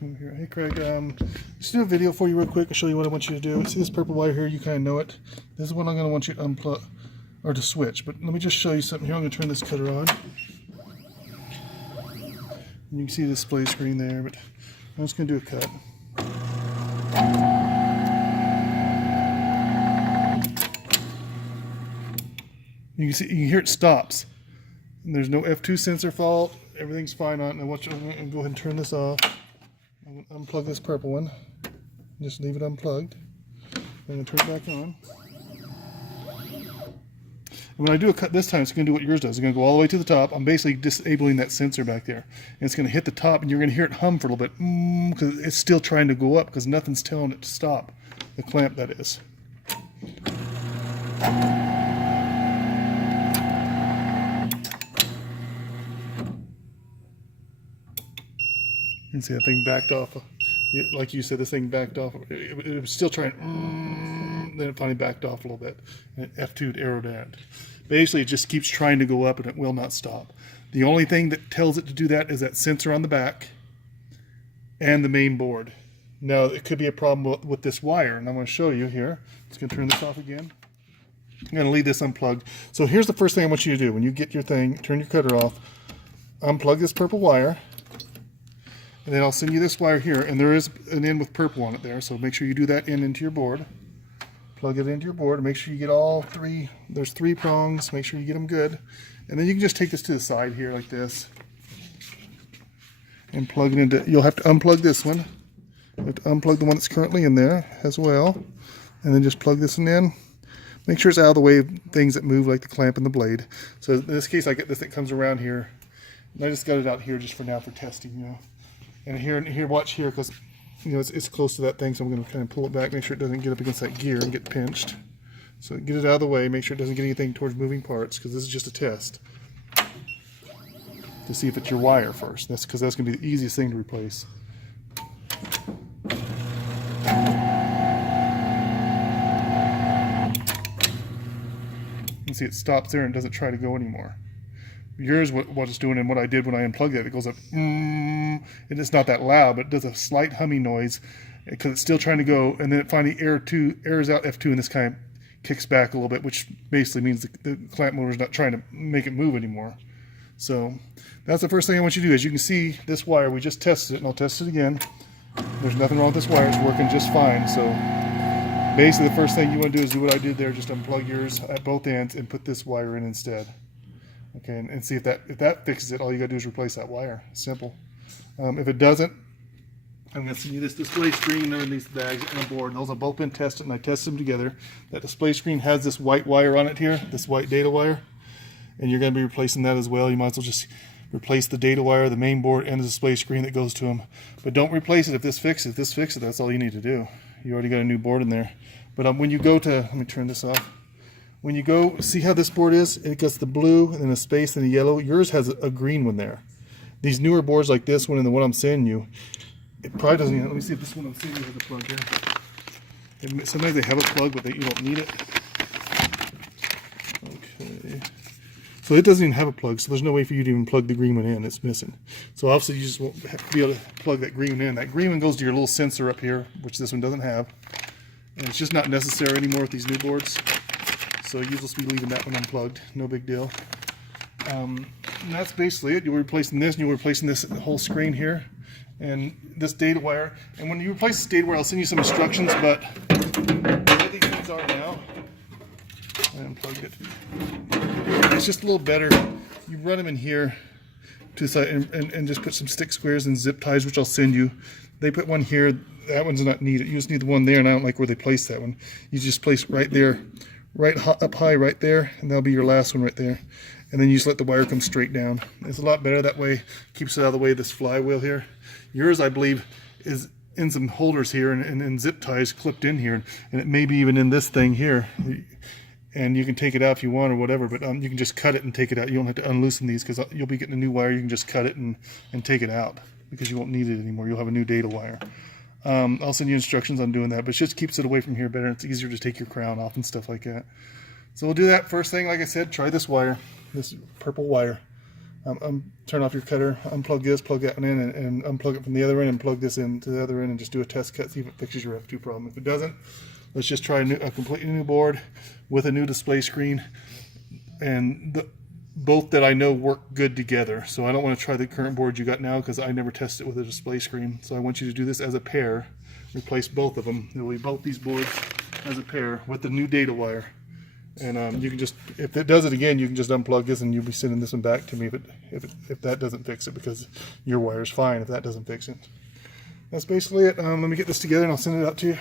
Here. Hey Craig, just do a video for you real quick. I'll show you what I want you to do. See this purple wire here? You kind of know it. This is what I'm going to want you to unplug or to switch. But let me just show you something here. I'm going to turn this cutter on. You can see the display screen there, but I'm just going to do a cut. You can see, you can hear it stops. And there's no F2 sensor fault. Everything's fine on it. Now watch, I'm going to go ahead and turn this off. I'm going to unplug this purple one. Just leave it unplugged. I'm going to turn it back on. And when I do a cut this time, it's going to do what yours does. It's going to go all the way to the top. I'm basically disabling that sensor back there. And it's going to hit the top, and you're going to hear it hum for a little bit. Because it's still trying to go up, because nothing's telling it to stop. The clamp, that is. You can see that thing backed off. Like you said, this thing backed off. It was still trying, then it finally backed off a little bit. And it F2'd arrowed at. Basically, it just keeps trying to go up and it will not stop. The only thing that tells it to do that is that sensor on the back and the main board. Now, it could be a problem with this wire, and I'm going to show you here. Just going to turn this off again. I'm going to leave this unplugged. So here's the first thing I want you to do. When you get your thing, turn your cutter off, unplug this purple wire. And then I'll send you this wire here, and there is an end with purple on it there, so make sure you do that end into your board. Plug it into your board, and make sure you get all three. There's 3 prongs, make sure you get them good. And then you can just take this to the side here like this. And plug it into, you'll have to unplug this one. You have to unplug the one that's currently in there as well. And then just plug this one in. Make sure it's out of the way of things that move like the clamp and the blade. So in this case, I get this that comes around here. And I just got it out here just for now for testing, you know. And here, watch here, because you know it's close to that thing, so I'm going to kind of pull it back, make sure it doesn't get up against that gear and get pinched. So get it out of the way, make sure it doesn't get anything towards moving parts, because this is just a test to see if it's your wire first. That's because that's going to be the easiest thing to replace. You can see it stops there and doesn't try to go anymore. Yours, what it's doing, and what I did when I unplugged it goes up, and it's not that loud, but it does a slight humming noise because it's still trying to go, and then it finally errors out F2, and this kind of kicks back a little bit, which basically means the clamp motor is not trying to make it move anymore. So that's the first thing I want you to do. As you can see, this wire, we just tested it, and I'll test it again. There's nothing wrong with this wire, it's working just fine. So basically the first thing you want to do is do what I did there, just unplug yours at both ends and put this wire in instead. Okay, and see if that fixes it. All you gotta do is replace that wire. Simple. If it doesn't, I'm gonna send you this display screen and these bags on the board. And those have both been tested, and I tested them together. That display screen has this white wire on it here, this white data wire, and you're gonna be replacing that as well. You might as well just replace the data wire, the main board, and the display screen that goes to them. But don't replace it if this fixes it. If this fixes it, that's all you need to do. You already got a new board in there. But when you go to, let me turn this off. When you go, see how this board is? It gets the blue and a space and a yellow. Yours has a green one there. These newer boards like this one and the one I'm sending you, it probably doesn't even, let me see if this one I'm sending you has a plug here. Sometimes they have a plug, but you don't need it. Okay. So it doesn't even have a plug, so there's no way for you to even plug the green one in. It's missing. So obviously you just won't have to be able to plug that green one in. That green one goes to your little sensor up here, which this one doesn't have. And it's just not necessary anymore with these new boards. So you'll just be leaving that one unplugged, no big deal. And that's basically it. You're replacing this, and you're replacing this whole screen here, and this data wire. And when you replace this data wire, I'll send you some instructions, but the way these things are now, I unplugged it. It's just a little better. You run them in here to the side and just put some stick squares and zip ties, which I'll send you. They put one here. That one's not needed. You just need the one there, and I don't like where they place that one. You just place right there. Right up high right there, and that'll be your last one right there. And then you just let the wire come straight down. It's a lot better that way. Keeps it out of the way of this flywheel here. Yours, I believe, is in some holders here and zip ties clipped in here, and it may be even in this thing here. And you can take it out if you want or whatever, but you can just cut it and take it out. You don't have to unloosen these because you'll be getting a new wire. You can just cut it and take it out because you won't need it anymore. You'll have a new data wire. I'll send you instructions on doing that, but it just keeps it away from here better. It's easier to take your crown off and stuff like that. So we'll do that first thing. Like I said, try this wire, this purple wire. turn off your cutter, unplug this, plug that one in, and unplug it from the other end, and plug this into the other end, and just do a test cut, see if it fixes your F2 problem. If it doesn't, let's just try a completely new board with a new display screen, and both that I know work good together. So I don't want to try the current board you got now because I never tested it with a display screen. So I want you to do this as a pair, replace both of them. It'll be both these boards as a pair with the new data wire. And you can just, if it does it again, you can just unplug this and you'll be sending this one back to me if that doesn't fix it, because your wire's fine if that doesn't fix it. That's basically it. Let me get this together and I'll send it out to you.